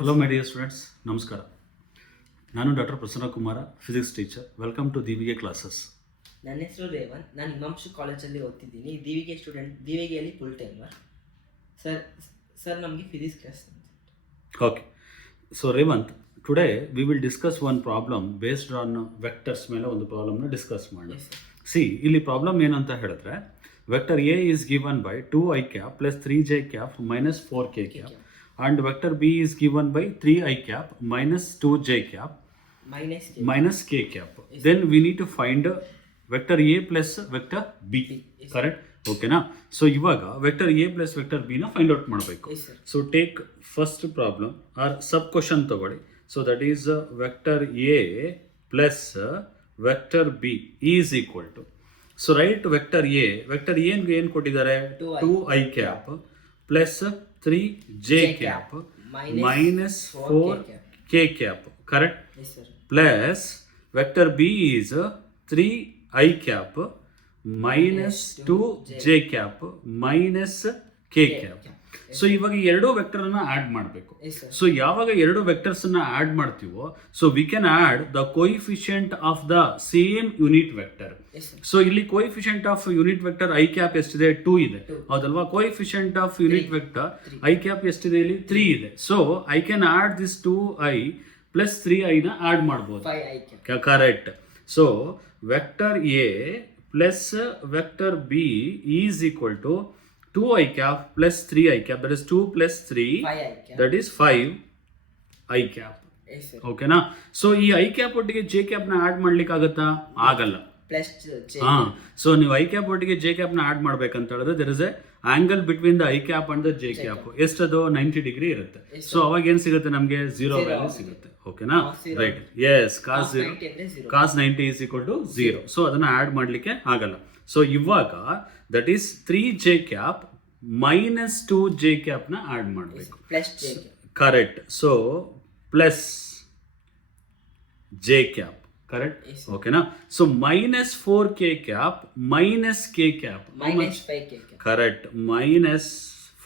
Hello my dear students, ನಮಸ್ಕಾರ. ನಾನು doctor Prasanna Kumar, physics teacher. Welcome to Divige classes. ನನ್ನ ಹೆಸರು ರೇವಂತ್. ನಾನು ಹಿಮಾಂಶು ಕಾಲೇಜಲ್ಲಿ ಓದ್ತಿದ್ದೀನಿ. ದಿವಿಗೆ ಸ್ಟೂಡೆಂಟ್, ದಿವಿಗೆಯಲ್ಲಿ ಫುಲ್ ಟೈಮರ್. ಸರ್ ನಮಗೆ physics class. Okay, so Revanth, today we will discuss one problem based on vectors ಮೇಲೆ ಒಂದು ಪ್ರಾಬ್ಲಮ್ನ ಡಿಸ್ಕಸ್ ಮಾಡೋಣ. ಇಲ್ಲಿ ಪ್ರಾಬ್ಲಮ್ ಏನಂತ ಹೇಳಿದ್ರೆ, vector A is given by 2i cap plus 3j cap minus 4k cap and vector b is given by 3i cap minus 2j cap minus k cap. Then we need to find vector a plus vector b. Correct? ಓಕೆನಾ? So ಇವಾಗ vector A plus vector B ನ find out ಮಾಡಬೇಕು. So take first problem or sub question ತಗೊಳ್ಳಿ. So that is vector A plus vector B is equal to, so write vector A ಏನು ಕೊಟ್ಟಿದ್ದಾರೆ? 2i cap plus 3j cap minus 4k cap. Correct? Plus vector b is 3i cap minus 2j cap minus k cap. So ಇವಾಗ ಎರಡು vector ಅನ್ನ add ಮಾಡಬೇಕು. So ಯಾವಾಗ ಎರಡು vectors ಅನ್ನ add ಮಾಡ್ತೀವೋ, so we can add the coefficient of the same unit vector. So ಇಲ್ಲಿ coefficient of unit vector I cap ಎಷ್ಟಿದೆ? 2 ಇದೆ, ಹೌದಲ್ವಾ? Coefficient of unit vector I cap ಎಷ್ಟಿದೆ? ಇಲ್ಲಿ 3 ಇದೆ. So I can add this 2i plus 3i ನ add ಮಾಡಬಹುದು. Correct. So vector A plus vector B is equal to 2i cap plus 3i cap, that is 2 plus 3, that is 5i cap. ಓಕೆನಾ? So ಈ I cap ಒಟ್ಟಿಗೆ J cap ನ add ಮಾಡ್ಲಿಕ್ಕೆ ಆಗತ್ತಾ? ಆಗಲ್ಲ. So ನೀವು ಐ ಕ್ಯಾಪ್ ಒಟ್ಟಿಗೆ J cap ನ ಆಡ್ ಮಾಡ್ಬೇಕಂತ ಹೇಳಿದ್ರೆ there is a angle between the i cap and the j cap. ಎಷ್ಟದು? 90 ಡಿಗ್ರಿ ಇರುತ್ತೆ. ಸೊ ಅವಾಗ ಏನ್ ಸಿಗುತ್ತೆ ನಮಗೆ? 0 ವ್ಯಾಲ್ಯೂ ಸಿಗುತ್ತೆ. ಓಕೆನಾ? Right. Yes, cos 90 is equal to 0. So ಅದನ್ನ ಆಡ್ ಮಾಡ್ಲಿಕ್ಕೆ ಆಗಲ್ಲ. ಸೊ ಇವಾಗ that is 3j cap minus 2j cap ನ ಆಡ್ ಮಾಡಬೇಕು. Correct. So plus j cap. Correct. ಓಕೆನಾ? So minus 4k cap minus k cap. Correct. Minus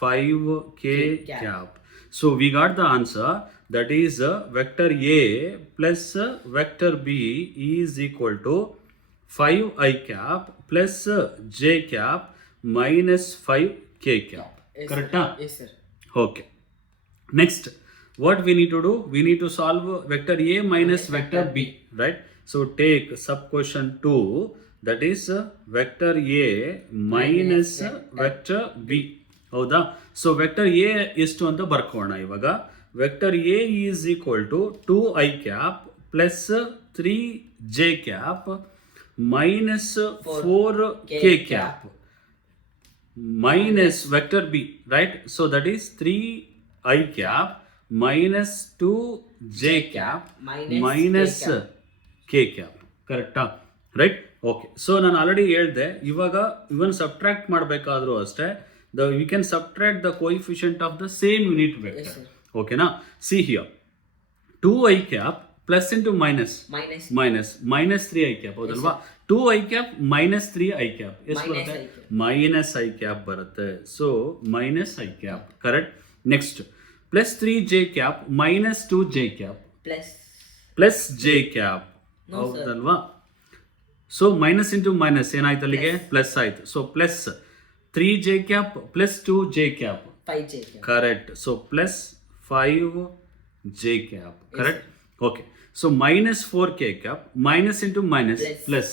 5k cap. So we got the answer. That is vector A plus vector B is equal to 5i cap plus j cap minus 5k cap. Correct? Yes, sir. Okay. Next, what we need to do? We need to solve vector a minus vector b. Right? So take sub question 2. That is vector a minus vector b. ಹೌದಾ? So vector A ಎಷ್ಟು ಅಂತ ಬರ್ಕೋಣ ಇವಾಗ. Vector A is equal to 2i cap plus 3j cap minus 4k cap minus vector b, right? So that is 3i cap minus 2j cap minus k cap. ಕರೆಕ್ಟಾ? Right. Okay. So ನಾನು already ಹೇಳ್ದೆ, ಇವಾಗ even subtract ಮಾಡಬೇಕಾದ್ರೂ ಅಷ್ಟೇ we can subtract the coefficient of the same unit vector. ಓಕೆನಾ? See here 2i cap plus into minus minus 3i cap. ಹೌದಲ್ವಾ? 2i cap minus 3i cap ಎಷ್ಟು ಬರುತ್ತೆ? Minus i cap ಬರುತ್ತೆ. So minus i cap. Correct. Next plus 3j cap minus 2j cap plus j cap. ಹೌದಲ್ವಾ? So minus into minus ಏನಾಯ್ತು? ಅಲ್ಲಿಗೆ plus ಆಯ್ತು. So plus 3j cap plus 2j cap. Correct. So plus 5j cap. Correct. Okay. So minus 4k cap minus into minus plus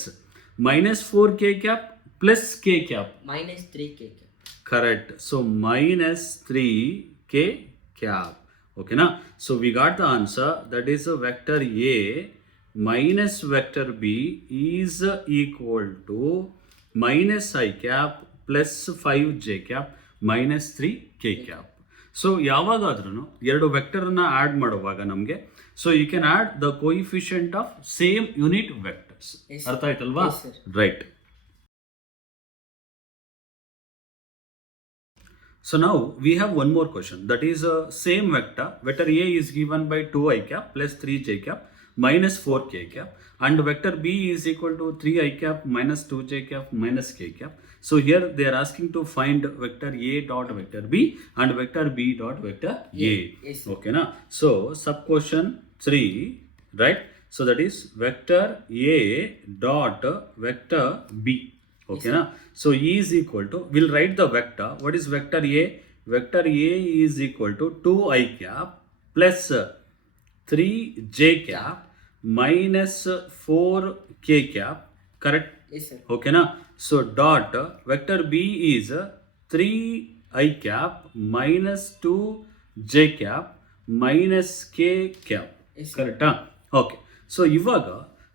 minus 4k cap plus k cap minus 3k cap. Correct. So minus 3k cap. Okay na? So we got the answer. That is a vector a minus vector b is equal to minus I cap plus 5j cap minus 3k cap. So ಯಾವಾಗಾದ್ರೂ ಎರಡು ವೆಕ್ಟರ್ನ add ಮಾಡುವಾಗ ನಮಗೆ, so you can add the coefficient of same unit vectors. ಅರ್ಥ ಆಯ್ತಲ್ವಾ? Right. So ನಾವು we have one more question. That is same vector. Vector A is given by 2i cap plus 3j cap minus 4 k cap, and vector B is equal to 3 I cap minus 2 j cap minus k cap. So here they are asking to find vector A dot vector B and vector B dot vector A. Yes, sir. Okay na? So sub question 3, right? So that is vector A dot vector B. Okay na? So E is equal to, we'll write the vector. What is vector A? Vector A is equal to 2 I cap plus 3 j cap minus 4 k cap. Correct? Yes, sir. Okay na? So dot vector B is 3 I cap minus 2 j cap minus k cap. Yes, sir. ಕರೆಕ್ಟಾ? Okay. So ಇವಾಗ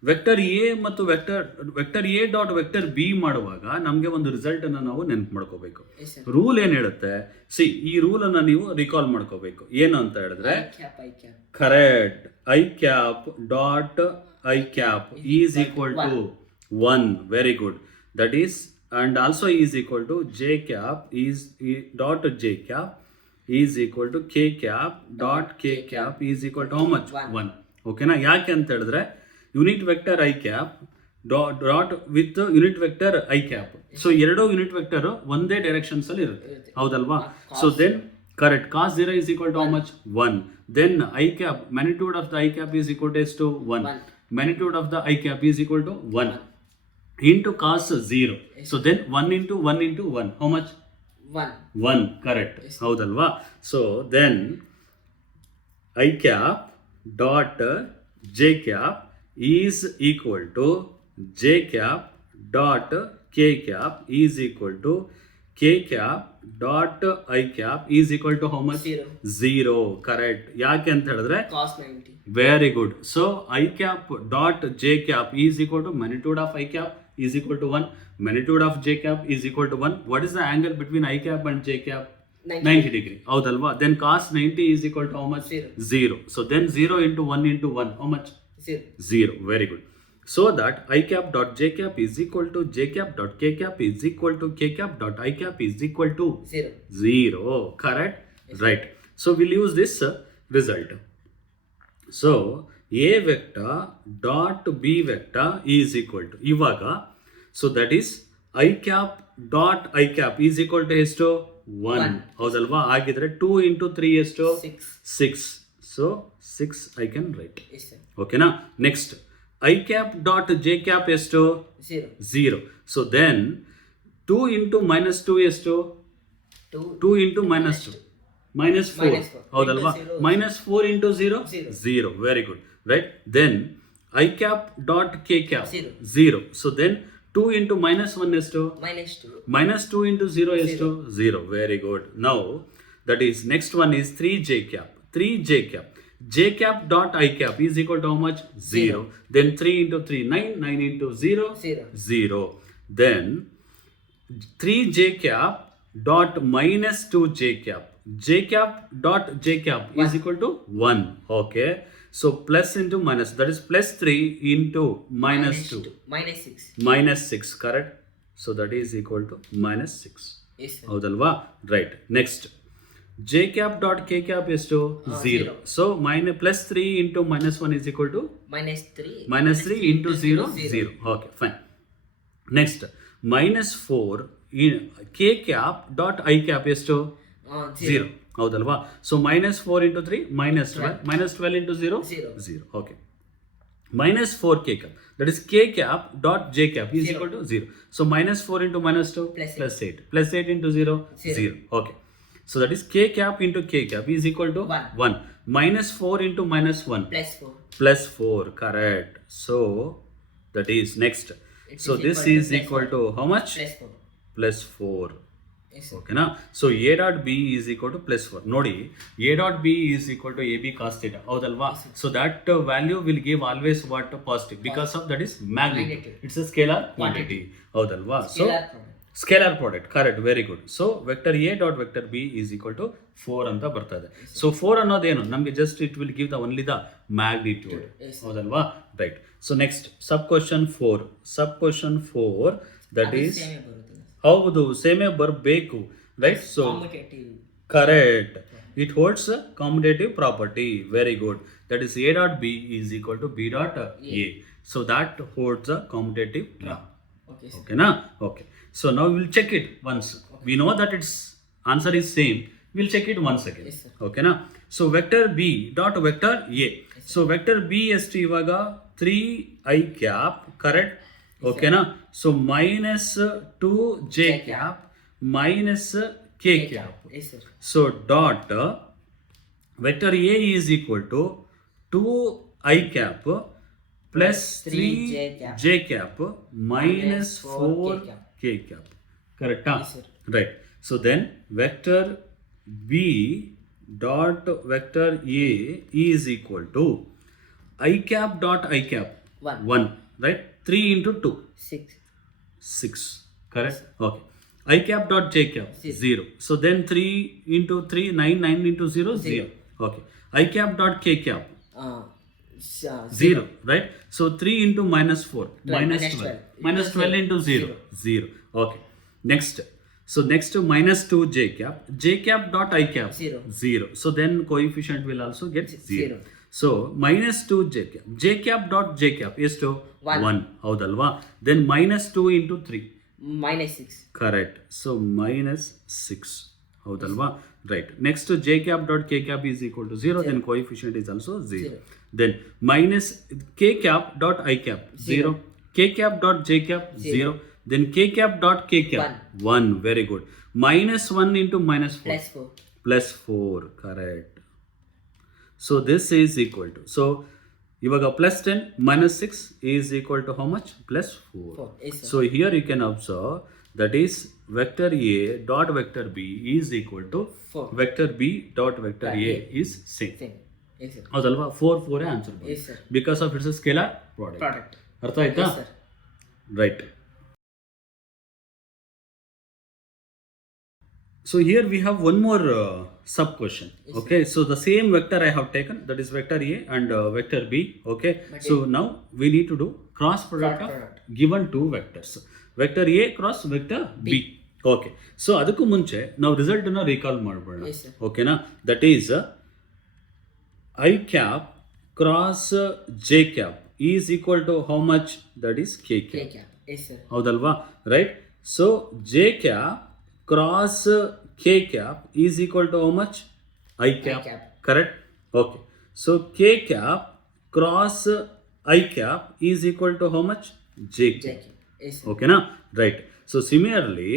vector A ಮತ್ತು vector A dot vector B ಮಾಡುವಾಗ ನಮಗೆ ಒಂದು result ಅನ್ನ ನಾವು ನೆನಪು ಮಾಡ್ಕೋಬೇಕು. Yes, sir. ರೂಲ್ ಏನ್ ಹೇಳುತ್ತೆ? ಈ ರೂಲ್ ಅನ್ನ ನೀವು ರಿಕಾಲ್ ಮಾಡ್ಕೋಬೇಕು. ಏನು ಅಂತ ಹೇಳಿದ್ರೆ, I cap. Correct, I cap dot I cap is equal to 1. Very good. That is, and also is equal to j cap is dot j cap is equal to k cap dot k cap is equal to how much? 1. ಓಕೆನಾ? ಯಾಕೆ ಅಂತ ಹೇಳಿದ್ರೆ unit vector I cap dot with unit vector I cap. So ಎರಡು unit vector ಒಂದೇ directions ಅಲ್ಲಿ ಇರುತ್ತೆ, ಹೌದಲ್ವಾ? So then correct, cos 0 is equal to how much? 1. Then I cap, magnitude of the I cap is equal to 1. Magnitude of the I cap is equal to 1 into cos 0. So then 1 into 1 into 1. How much? 1. Correct. ಹೌದಲ್ವಾ? So then I cap dot j cap is equal to j cap dot k cap is equal to k cap dot I cap is equal to how much? 0. Correct. ಯಾಕೆ ಅಂತ ಹೇಳಿದ್ರೆ Cos 90. Very good. So I cap dot J cap is equal to magnitude of I cap is equal to 1. Magnitude of J cap is equal to 1. What is the angle between I cap and J cap? 90 degree. ಹೌದಲ್ವಾ? Then cos 90 is equal to how much? 0. So then 0 into 1 into 1 how much? 0. Very good. So that I cap dot j cap is equal to j cap dot k cap is equal to k cap dot I cap is equal to 0. Correct? Yes. Right. So we'll use this result. So A vector dot B vector is equal to, ivaga, so that is I cap dot I cap is equal to ಎಷ್ಟು? 1. ಹೌದಲ್ವಾ? ಆಗಿದ್ರೆ 2 into 3 ಎಷ್ಟು? 6. So 6 I can write. Yes, sir. ಓಕೆನಾ? Next I cap dot J cap ಎಷ್ಟು? 0. So then 2 into minus 2 ಎಷ್ಟು? 2 into minus 2 minus 4. ಹೌದಲ್ವಾ? Minus 4 into 0? 0. Very good. Right. Then I cap dot K cap 0. So then 2 into minus 1 ಎಷ್ಟು? Minus 2 into 0 ಎಷ್ಟು? 0. Very good. Now that is next one is 3 J cap. 3 J cap j cap dot I cap is equal to how much? 0. Then 3 into 3, 9. 9 into 0? 0. Then 3 j cap dot minus 2 j cap. J cap dot j cap is equal to 1. Okay. So plus into minus, that is plus 3 into minus 2. Minus 6. Correct. So that is equal to minus 6. Yes, sir. ಹೌದಲ್ವಾ? Right. Next j cap dot k cap ಎಷ್ಟು? 0. So minus plus 3 into minus 1 is equal to minus 3 into 0? 0. Okay, fine. Next, minus 4 k cap dot I cap ಎಷ್ಟು? 0. ಹೌದಲ್ವಾ? So minus 4 into 3 minus 12. Minus 12 into 0? 0. Okay. Minus 4 k cap, that is k cap dot j cap is equal to 0. So minus 4 into minus 2? Plus 8. Plus 8 into 0? 0. Okay. So that is k cap into k cap is equal to 1. Minus 4 into minus 1? Plus 4. Correct. So that is next. So this is equal to how much? Plus 4. Okay na? So A dot B is equal to plus 4. Nodi, A dot B is equal to AB cos theta. Howdalva? So that value will give always what? Positive. Because of that is magnitude. It's a scalar quantity. Howdalva? So scalar product. Correct. Very good. So vector A dot vector B is equal to 4 ಅಂತ ಬರ್ತದೆ. So 4 ಅನ್ನೋದೇನು ನಮಗೆ? Just it will give the only the magnitude. ಹೌದಲ್ವಾ? Right. So next sub question 4. Sub question 4 that is, ಹೌದು ಸೇಮೇ ಬರಬೇಕು. Right. So correct. It holds a commutative property. Very good. That is A dot B is equal to B dot A. So that holds a commutative law. Okay, sir. Okay, na? Okay. So now we'll check it once. We know that its answer is same. We'll check it once again. Yes, sir. Okay, na? So vector B dot vector A. So vector B ಎಷ್ಟು ಇವಾಗ 3i cap, correct? Okay, na? So minus 2j cap minus k cap. Yes, sir. So dot vector A is equal to 2i cap plus 3j cap minus 4k cap. Correct? Huh? Yes, sir. Right. So then vector B dot vector A is equal to I cap dot I cap. 1. Right? 3 into 2. 6. Correct? Okay. I cap dot J cap 0. So then 3 into 3, 9, 9 into 0, 0. Okay. I cap dot K cap 0. Right? So 3 into minus 4, minus 12. Minus 12 into 0, 0. Okay. Next. So next to minus 2 J cap dot I cap 0. So then coefficient will also get 0. So minus 2 J cap dot J cap is to 1. Haudalva? Then minus 2 into 3. Minus 6. Correct. So minus 6. Haudalva? Right. Next to J cap dot K cap is equal to 0. Then coefficient is also 0. Then minus K cap dot I cap 0. K cap dot J cap 0. Then K cap dot K cap 1. Very good. Minus 1 into minus 4. Plus 4. Plus 4. Correct. So this is equal to. So ivaga plus 10 minus 6 is equal to how much? Plus 4. 4. Yes, sir. So here you can observe that is vector A dot vector B is equal to 4. vector B dot vector A is same. Same. Yes, sir. ಹೌದಲ್ವಾ 4 4 answer Yes, sir. Because of it's scalar product. Product. ಅರ್ಥ ಆಯ್ತಾ? Yes, sir. Right. So here we have one more sub question. Okay, so the same vector I have taken, that is vector A and vector B. Okay, so now we need to do cross product of given two vectors. Vector A cross vector B. Okay, so ಅದಕ್ಕೂ ಮುಂಚೆ ನಾವು result ಅನ್ನ recall ಮಾಡೋಣ. Yes, sir. ಓಕೆನಾ? That is I cap cross J cap is equal to how much? That is K K cap. cap. Yes, sir. ಹೌದಲ್ವಾ? Right? So J cap cross K cap is equal to how much? I cap. cap. Correct? Okay. So K cap cross I cap is equal to how much? J J cap. cap. Yes, sir. Okay, na? Right. So similarly,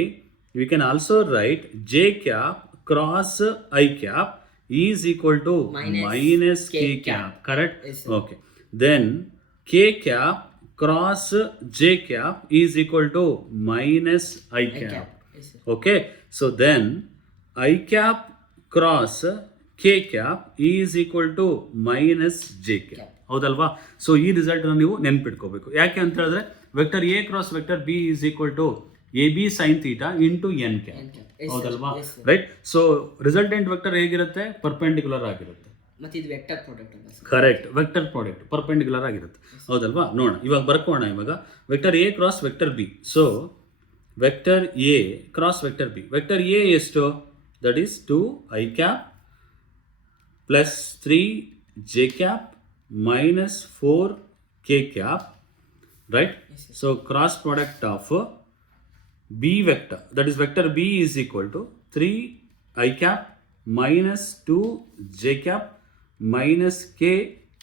we can also write J cap cross I cap is equal to minus K cap. Correct? Yes, sir. Okay. Then K cap cross J cap is equal to minus I I cap. cap. Yes, sir. Okay. So then I cap cross K cap is equal to minus J cap. ಹೌದಲ್ವಾ? So ಈ result ನೀವು ನೆನ್ಪಿಟ್ಕೋಬೇಕು. ಯಾಕೆ ಅಂತ ಹೇಳಿದ್ರೆ vector A cross vector B is equal to A B sine theta into N cap. N cap. Yes, sir. ಹೌದಲ್ವಾ? Yes, sir. ರೈಟ್. ಸೊ ರಿಸಲ್ಟೆಂಟ್ ವೆಕ್ಟರ್ ಹೇಗಿರುತ್ತೆ? ಪರ್ಪೆಂಡಿಕ್ಯುಲರ್ ಆಗಿರುತ್ತೆ. ಮತ್ತೆ ಇದು ವೆಕ್ಟರ್ ಪ್ರಾಡಕ್ಟ್ ಅಲ್ಲ sir? Correct. Vector product perpendicular ಆಗಿರುತ್ತೆ. ಹೌದಲ್ವಾ? ನೋಡೋಣ ಇವಾಗ ಬರ್ಕೋಣ. ಇವಾಗ vector A cross vector B. So vector A cross vector B. Vector A ಎಷ್ಟು? That is 2 I cap plus 3 J cap minus 4 k cap, right? Yes, sir. So cross product of B vector, that is vector B is equal to 3 I cap minus 2 j cap minus k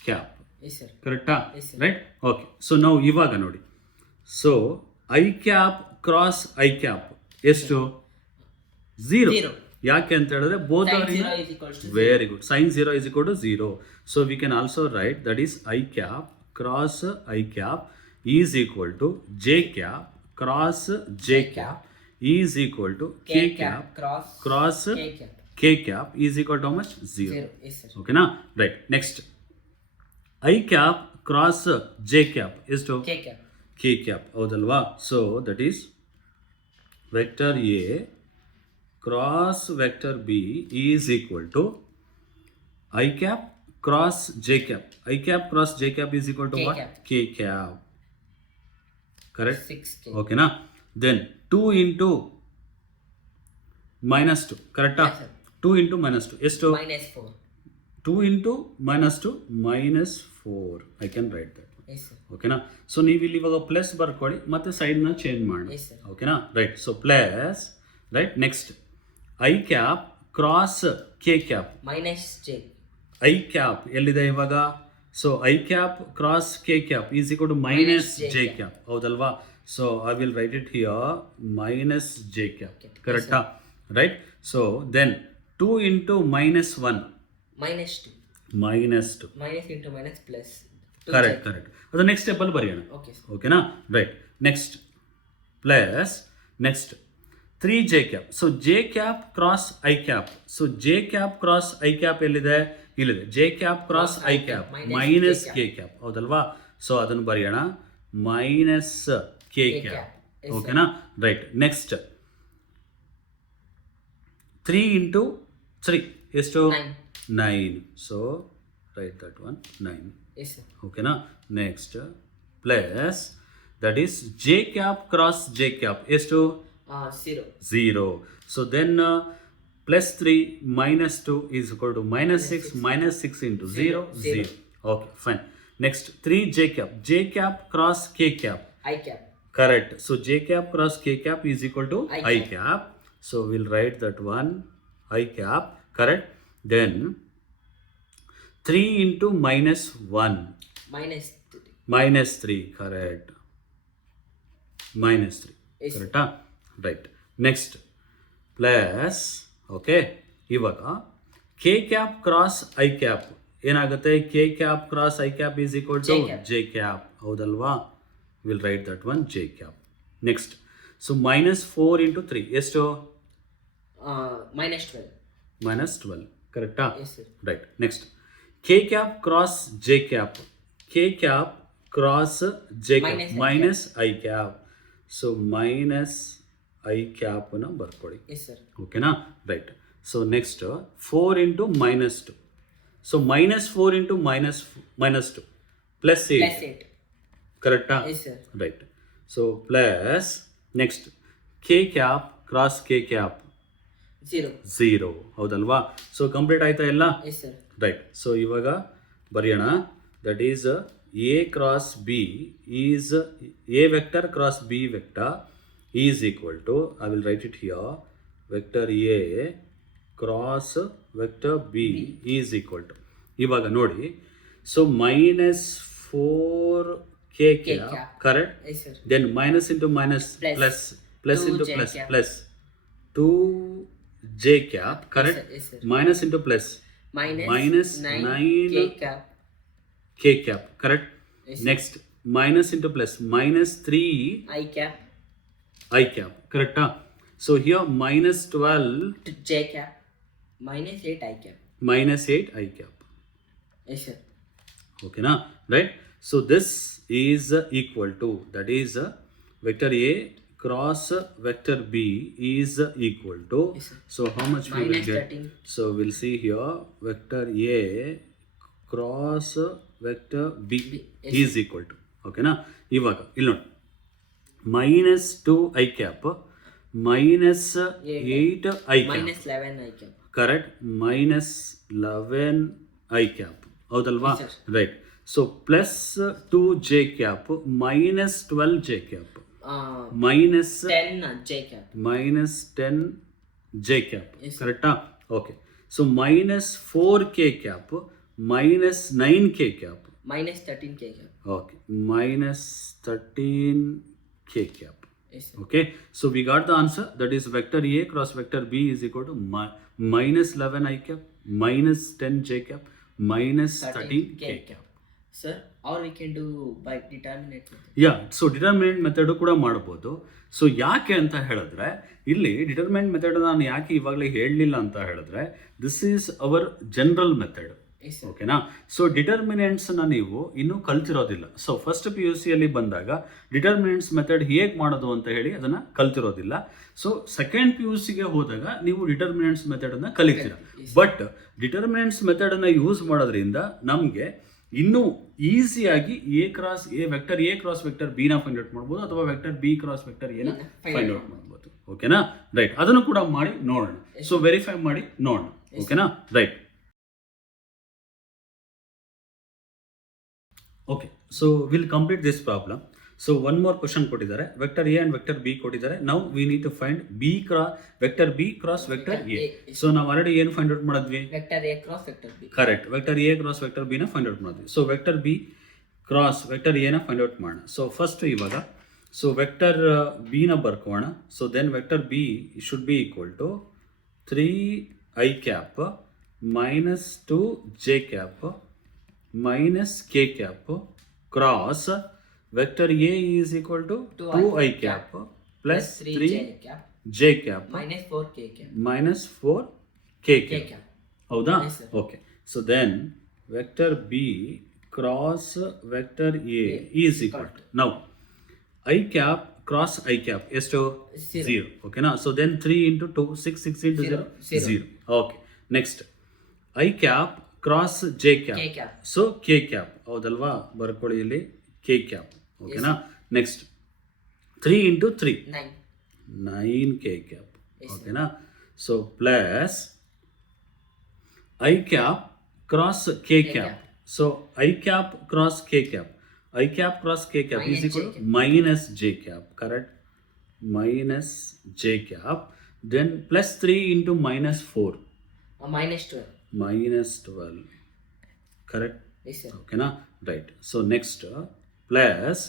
cap. Yes, sir. Correct? Yes, sir. Right? Okay. So now ಇವಾಗ ನೋಡಿ. So I cap cross I cap ಎಷ್ಟು? 0. Zero. ಯಾಕೆ ಅಂತ ಹೇಳಿದ್ರೆ both Sin are in 0 is equals to 0. very good. Sin 0 is equal to 0. So we can also write that is I cap cross I cap is equal to J cap cross J cap is equal to K cap cross K cap. K cap is equal to how much? 0. 0. Yes, sir. Okay na? Right. Next. I cap cross J cap is to K cap. K cap. ಹೌದಲ್ವಾ? So that is vector A cross vector B is equal to I cap cross J cap. I cap cross J cap is equal to K what? cap. K cap. Correct? 6K. Okay na? Then 2 into minus 2. Correct? Yes, sir. 2 into -2 ಎಷ್ಟು? -4. 2 into -2 -4. I can write that. Yes, sir. ಓಕೆನಾ? So ನೀವು ಇಲ್ಲಿ ಇವಾಗ plus ಬರ್ಕೊಳ್ಳಿ ಮತ್ತೆ ಸೈಡ್ನ change ಮಾಡಿ. Yes, sir. ಓಕೆನಾ? Right. So plus, right. Next I cap cross K cap. -j. I cap ಎಲ್ಲಿದೆ ಇವಾಗ? So I cap cross K cap is equal to -j cap. ಹೌದಲ್ವಾ? So I will write it here -j cap. ಕರೆಕ್ಟಾ? Right. So then 2 into -1 -2. -2. Minus into minus plus. Correct correct. ಅದು next ಸ್ಟೆಪ್ಪಲ್ಲಿ ಬರೆಯೋಣ. Okay, sir. ಓಕೆನಾ? Right. Next plus next 3j cap. So J cap cross I cap. So J cap cross I cap ಎಲ್ಲಿದೆ? ಇಲ್ಲಿದೆ. J cap cross I cap minus K cap. ಹೌದಲ್ವಾ? So ಅದನ್ನು ಬರೆಯೋಣ -k cap. ಓಕೆನಾ? Right. Next 3 into 3 ಎಷ್ಟು? 9. So right that one 9. Yes, sir. ಓಕೆನಾ? Next plus that is J cap cross J cap ಎಷ್ಟು? 0. 0. So then +3 -2 is equal to -6 -6 into 0 0. Okay fine. Next 3j cap. J cap cross K cap. I cap. Correct. So j cap cross k cap is equal to I I cap. So we'll write that one I cap. Correct. Then 3 into -1 -3. -3. Correct. -3. Yes. Correct. Right. Next plus okay. ಇವಾಗ k cap cross I cap ಏನಾಗುತ್ತೆ? k cap cross I cap is equal to j cap. ಹೌದಲ್ವಾ? We'll write that one j cap. Next. So -4 into 3 ಎಷ್ಟು? -12. -12. Correct? Yes, sir. Right. Next. k cap cross j cap. k cap cross j cap minus I cap. So minus I cap ನ ಬರ್ಕೊಳ್ಳಿ. Yes, sir. ಓಕೆನಾ? Right. So next 4 into -2. So -4 into -2 plus 8. ಕರೆಕ್ಟಾ? Yes, sir. ರೈಟ್. So plus next K cap cross K cap 0. ಹೌದಲ್ವಾ? So complete ಆಯ್ತಾ ಎಲ್ಲ? Yes, sir. ರೈಟ್. So ಇವಾಗ ಬರೆಯೋಣ. That is A cross B is A vector cross B vector is equal to I will write it here vector A cross vector B is equal to ಇವಾಗ ನೋಡಿ. So -4 k cap. Correct? Yes, sir. Then minus into minus plus into plus plus 2j cap. Correct? Yes, sir. Minus into plus minus 9 K cap. k cap. Correct? Yes, sir. Next minus into plus -3 I cap. I cap. Correct? So here -12 To J cap. -8 I cap. -8 I cap. Yes, sir. Okay na? Right? So this is equal to, that is vector A cross vector B is equal to, Yes, sir. so how much we will get? -13. So we'll see here vector A cross vector B yes, is equal to, okay na? ಇವಾಗ ಇಲ್ಲಿ ನೋಡಿ -2 I cap -8 I cap. -11 I cap. Correct. -11 I cap. ಹೌದಲ್ವಾ? Yes, sir. ರೈಟ್. So plus 2j cap -12 j cap minus 10 J cap. -10 j cap. Yes, sir. ಕರೆಕ್ಟಾ? Okay. So -4 k cap -9 k cap. -13 K cap. Okay. -13 k cap. Yes, sir. Okay, so we got the answer, that is vector A cross vector B is equal to -11 I cap -10 j cap -13 k cap. Sir, or we can do by determinate method. Yeah. So determinant method ಕೂಡ ಮಾಡ್ಬೋದು. So ಯಾಕೆ ಅಂತ ಹೇಳಿದ್ರೆ ಇಲ್ಲಿ determinant method ನಾನು ಯಾಕೆ ಇವಾಗಲೇ ಹೇಳಲಿಲ್ಲ ಅಂತ ಹೇಳಿದ್ರೆ this is our general method. Yes, sir. ಓಕೆನಾ? ಸೊ ಡಿಟರ್ಮಿನೆಂಟ್ಸ್ನ ನೀವು ಇನ್ನೂ ಕಲ್ತಿರೋದಿಲ್ಲ. ಸೊ ಫಸ್ಟ್ PUCಯಲ್ಲಿ ಬಂದಾಗ ಡಿಟರ್ಮಿನೆಂಟ್ಸ್ ಮೆಥಡ್ ಹೇಗೆ ಮಾಡೋದು ಅಂತ ಹೇಳಿ ಅದನ್ನು ಕಲ್ತಿರೋದಿಲ್ಲ. ಸೊ ಸೆಕೆಂಡ್ PUCಗೆ ಹೋದಾಗ ನೀವು ಡಿಟರ್ಮಿನೆಂಟ್ಸ್ ಮೆಥಡನ್ನು ಕಲಿತೀರ. ಬಟ್ ಡಿಟರ್ಮಿನೆಂಟ್ಸ್ ಮೆಥಡನ್ನು ಯೂಸ್ ಮಾಡೋದ್ರಿಂದ ನಮಗೆ ಇನ್ನೂ ಈಸಿಯಾಗಿ A cross A vector B ನ ಫೈಂಡ್ ಔಟ್ ಮಾಡ್ಬೋದು, ಅಥವಾ vector B cross vector A ನ ಫೈಂಡ್ ಔಟ್ ಮಾಡ್ಬೋದು. ಓಕೆನಾ? ರೈಟ್. ಅದನ್ನು ಕೂಡ ಮಾಡಿ ನೋಡೋಣ. ಸೊ ವೆರಿಫೈ ಮಾಡಿ ನೋಡೋಣ. ಓಕೆನಾ? Right. Okay, so will complete this problem. So one more question ಕೊಟ್ಟಿದ್ದಾರೆ. Vector A and vector B ಕೊಟ್ಟಿದ್ದಾರೆ. ನಾವು we need to find vector B cross vector A. So ನಾವು ಆಲ್ರೆಡಿ ಏನು ಫೈಂಡ್ ಔಟ್ ಮಾಡಿದ್ವಿ? Vector A cross vector B. Correct. Vector A cross vector B ನ find out ಮಾಡಿದ್ವಿ. So vector B cross vector A ನ find out ಮಾಡೋಣ. So first ಇವಾಗ so vector B ನ ಬರ್ಕೋಣ. So then vector B should be equal to 3i cap minus 2j cap minus k cap cross vector A is equal to 2i cap plus 3j cap minus 4k cap minus 4k cap. ಹೌದಾ? Yes, sir. Okay. So then vector B cross vector A is equal to ನಾವು I cap cross I cap ಎಷ್ಟು? 0. ಓಕೆನಾ? So then 3 into 2 6 6 into 0 0. Okay. Next I cap cross J cap. So K cap. ಹೌದಲ್ವಾ? ಬರ್ಕೊಳ್ಳಿ ಇಲ್ಲಿ K cap. ಓಕೆನಾ? Next 3 into 3 9 K cap. ಓಕೆನಾ? So plus I cap cross K cap. So I cap cross K cap. I cap cross K cap is equal to minus J cap. Correct? Minus J cap. Then plus 3 into minus 4 minus 12. Correct? Yes, sir. Okay na? Right. So next plus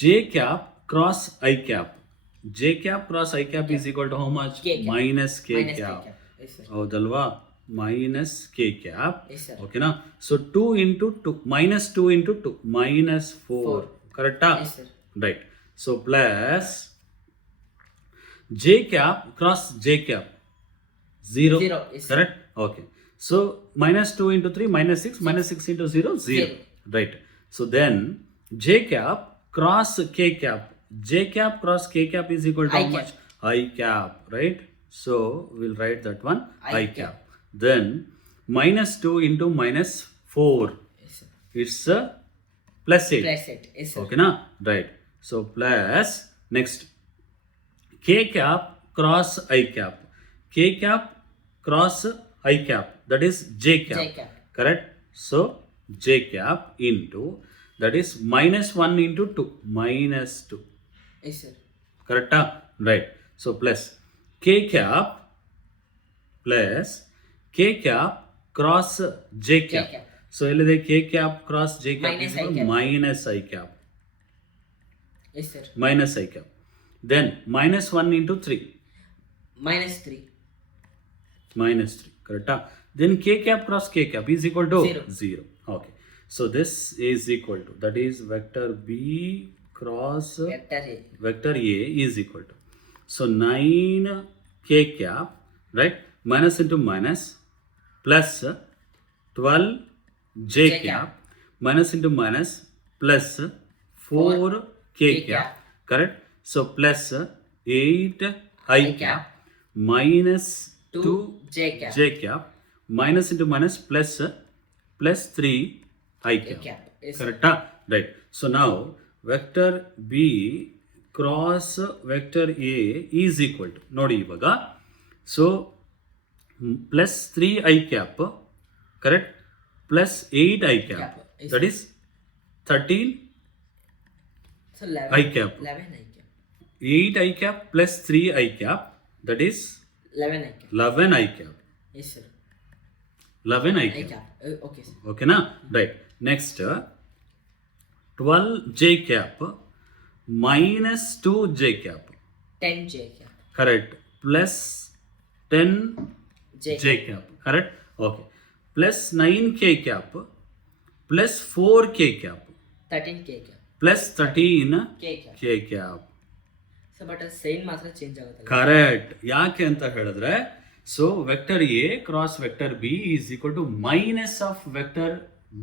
j cap cross i cap. J cap cross i cap is equal to how much? K cap. Minus k Minus cap. K cap. Yes, sir. ಹೌದಲ್ವಾ? minus k cap. Yes, sir. Okay na? So 2 into 2 minus 2 into 2 minus 4. Correct? Yes, sir. Right. So plus j cap cross j cap. 0. Yes, Correct? Okay. So minus 2 into 3 minus 6 minus 6 into 0 0. Right. So then j cap cross k cap. J cap cross k cap is equal to how much? I cap. Right? So we'll write that one I cap. Then minus 2 into minus 4. Yes, sir. It's plus 8. Plus 8. Yes, sir. Okay na? Right. So plus next k cap cross I cap. K cap cross I cap, that is j cap. J cap. Correct? So j cap into, that is minus 1 into 2 minus 2. Yes, sir. Correct? Right. So plus k cap plus k cap cross j cap. cap. So k cap cross j cap Minus is equal I to cap. minus I cap. Yes, sir. Minus I cap. Then minus 1 into 3. Minus 3. Minus 3. Correct? Then k cap cross k cap is equal to 0. Okay. So this is equal to, that is vector b cross Vector A. is equal to. So 9 k cap, right? Minus into minus plus 12 j cap minus into minus plus 4 k cap. Correct? So plus 8 I cap minus 2 j cap minus into minus plus 3 I cap. cap. Yes, sir. Correct? Right. So now vector b cross vector a is equal to, ನೋಡಿ ಇವಾಗ, so plus 3 I cap, correct, plus 8 I cap, Yes, that is 13 So 11. I cap. 11 I cap. 8 I cap plus 3 I cap, that is 11 I cap. 11 I cap. Yes, sir. 11 I I cap. cap. Okay, sir. Okay na? Right. Next 12 j cap minus 2 j cap. 10 J cap. Correct. Plus 10 j cap. Correct? Okay. Plus 9 k cap plus 4 k cap 13 K cap. plus 13 K cap. k cap. So but ಅದು sign ಮಾತ್ರ change ಆಗುತ್ತೆ. Correct. ಯಾಕೆ ಅಂತ ಹೇಳಿದ್ರೆ, so vector A cross vector B is equal to minus of vector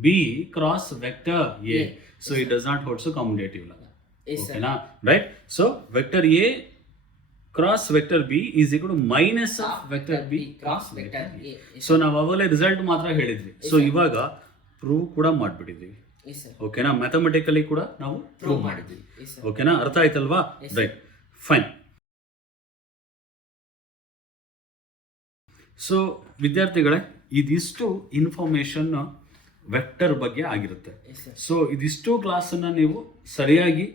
B cross vector A. So it does not holds commutative. ಓಕೆನಾ? Right. So vector A cross vector B is equal to minus of vector B cross vector A. So ನಾವು ಅವಾಗಲೇ result ಮಾತ್ರ ಹೇಳಿದ್ವಿ. So ಇವಾಗ prove ಕೂಡ ಮಾಡಿಬಿಟ್ಟಿದ್ದೀವಿ. Yes sir. ಓಕೆನಾ, mathematically ಕೂಡ ನಾವು ಪ್ರೂವ್ ಮಾಡಿದ್ದೀವಿ. ಓಕೆನಾ, ಅರ್ಥ ಆಯ್ತಲ್ವಾ? Right, fine. ಸೊ ವಿದ್ಯಾರ್ಥಿಗಳೇ, ಇದಿಷ್ಟು ಇನ್ಫಾರ್ಮೇಷನ್ ವೆಕ್ಟರ್ ಬಗ್ಗೆ ಆಗಿರುತ್ತೆ. ಸೊ ಇದಿಷ್ಟು ಕ್ಲಾಸನ್ನು ನೀವು ಸರಿಯಾಗಿ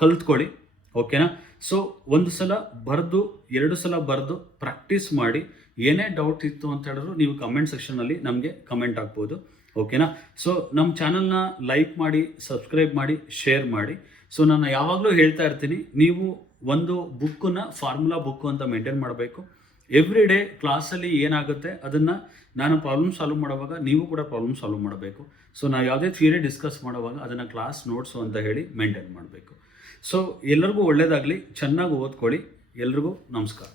ಕಲ್ತ್ಕೊಳ್ಳಿ. ಓಕೆನಾ. ಸೊ ಒಂದು ಸಲ ಬರೆದು 2 ಸಲ ಬರೆದು ಪ್ರಾಕ್ಟೀಸ್ ಮಾಡಿ. ಏನೇ ಡೌಟ್ ಇತ್ತು ಅಂತ ಹೇಳಿದ್ರು ನೀವು ಕಮೆಂಟ್ ಸೆಕ್ಷನಲ್ಲಿ ನಮಗೆ ಕಮೆಂಟ್ ಹಾಕ್ಬೋದು. ಓಕೆನಾ. ಸೊ ನಮ್ಮ ಚಾನಲ್ನ ಲೈಕ್ ಮಾಡಿ, ಸಬ್ಸ್ಕ್ರೈಬ್ ಮಾಡಿ, ಶೇರ್ ಮಾಡಿ. ಸೊ ನಾನು ಯಾವಾಗಲೂ ಹೇಳ್ತಾ ಇರ್ತೀನಿ, ನೀವು ಒಂದು ಬುಕ್ಕನ್ನ ಫಾರ್ಮುಲಾ ಬುಕ್ಕು ಅಂತ ಮೇಂಟೈನ್ ಮಾಡಬೇಕು. ಎವ್ರಿ ಡೇ ಕ್ಲಾಸಲ್ಲಿ ಏನಾಗುತ್ತೆ ಅದನ್ನು ನಾನು ಪ್ರಾಬ್ಲಮ್ ಸಾಲ್ವ್ ಮಾಡುವಾಗ ನೀವು ಕೂಡ ಪ್ರಾಬ್ಲಮ್ ಸಾಲ್ವ್ ಮಾಡಬೇಕು. ಸೊ ನಾವು ಯಾವುದೇ ಥಿಯರಿ ಡಿಸ್ಕಸ್ ಮಾಡುವಾಗ ಅದನ್ನು ಕ್ಲಾಸ್ ನೋಟ್ಸು ಅಂತ ಹೇಳಿ ಮೇಂಟೈನ್ ಮಾಡಬೇಕು. ಸೊ ಎಲ್ಲರಿಗೂ ಒಳ್ಳೆಯದಾಗಲಿ, ಚೆನ್ನಾಗಿ ಓದ್ಕೊಳ್ಳಿ. ಎಲ್ರಿಗೂ ನಮಸ್ಕಾರ.